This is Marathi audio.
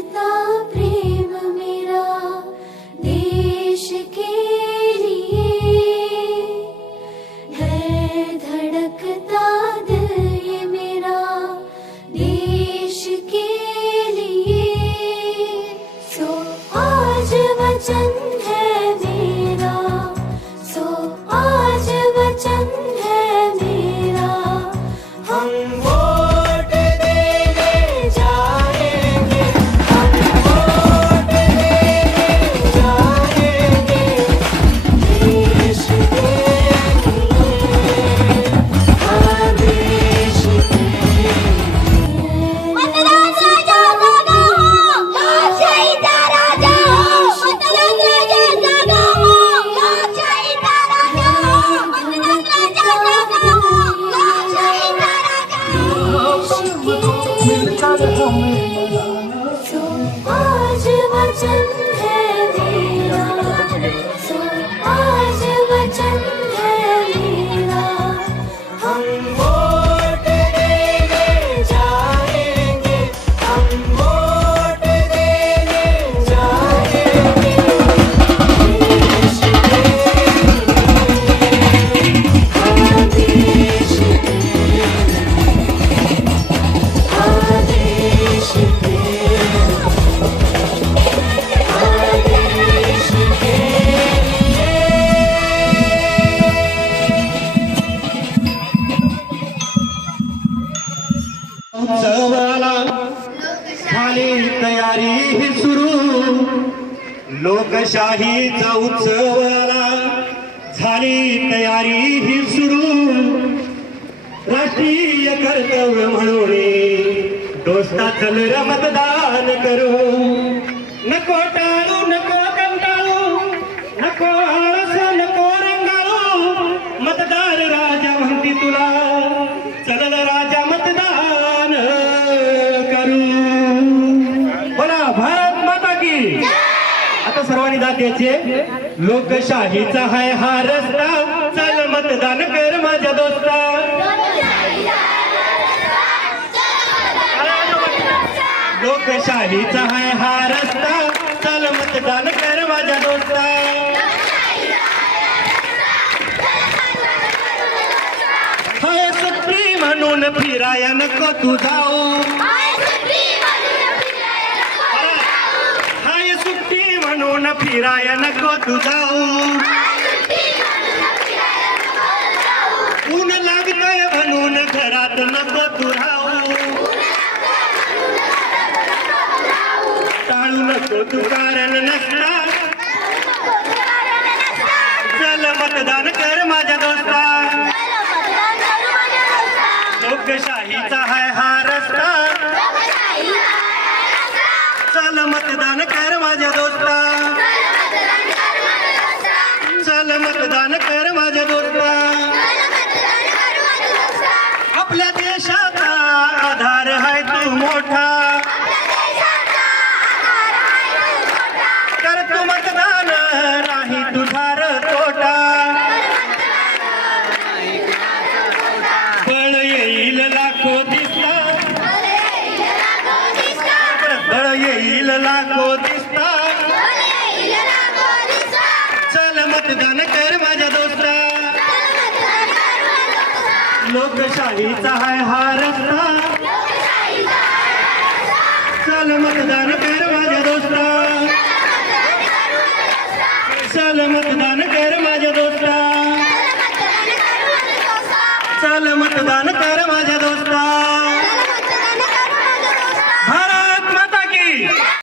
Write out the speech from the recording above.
धड़कता प्रेम मेरा देश के लिए है, धड़कता दिल ये मेरा देश के लिए। सो आज वचन है मेरा, सो आज वचन है मेरा, हम वोट देने जाएंगे, हम वोट देने जाएंगे देश के लिए, हाँ देश के लिए। मतदान राजा जागा हो, लोकशाही का राजा हो, मतदान राजा जागा हो, लोकशाही का राजा हो, मतदान राजा जागा हो, लोकशाही का राजा हो। सो आज वचन है मेरा, सो आज वचन है मेरा, हम वोट देने जाएंगे, हम वोट देने जाएंगे देश के लिए, हाँ देश के लिए, हाँ देश के लिए, हाँ देश के लिए। उत्सवाला झाली तयारी ही सुरू, लोकशाहीचा उत्सवाला झाली तयारी ही सुरू, राष्ट्रीय कर्तव्य म्हणून दोस्ता चल रे मतदान करू, नको टाळू नको कंटाळू, नको आळस नको रंगाळू, मतदार राजा म्हणती तुला, चल राजा मतदान करू। बोला भारत माता की। आता सर्वांनी दात्याचे, लोकशाहीचा हाय हा रस्ता, चल मतदान कर माझ्या दोस्ता। लोकशाहीचा हाय हा रस्ता, चल मतदान कर माझ्या दोस्ता। हाय सुट्टी म्हणून फिराया नको तू जाऊ, हाय सुट्टी म्हणून फिराया नको तू जाऊ, ऊन लागतंय म्हणून घरात नको तू राहू, टाळू नको तू कारण नसता, चल मतदान कर माझ्या दोस्ता। लोकशाहीचा हाय हा रस्ता, चल मतदान कर माझ्या दोस्ता, चल मतदान कर माझ्या दोस्ता। आपल्या देशाचा आधार आहे तू मोठा, कर तू मतदान नाही तुझार तोटा, बळ येईल लाखो दिसता, बळ येईल लाखो दिसता, चल मतदान कर माझ्या दोस्ता। लोकशाहीचा हाय हा रस्ता, चल मतदान कर माझ्या दोस्ता, चल मतदान कर माझ्या दोस्ता, चल मतदान कर माझ्या दोस्ता।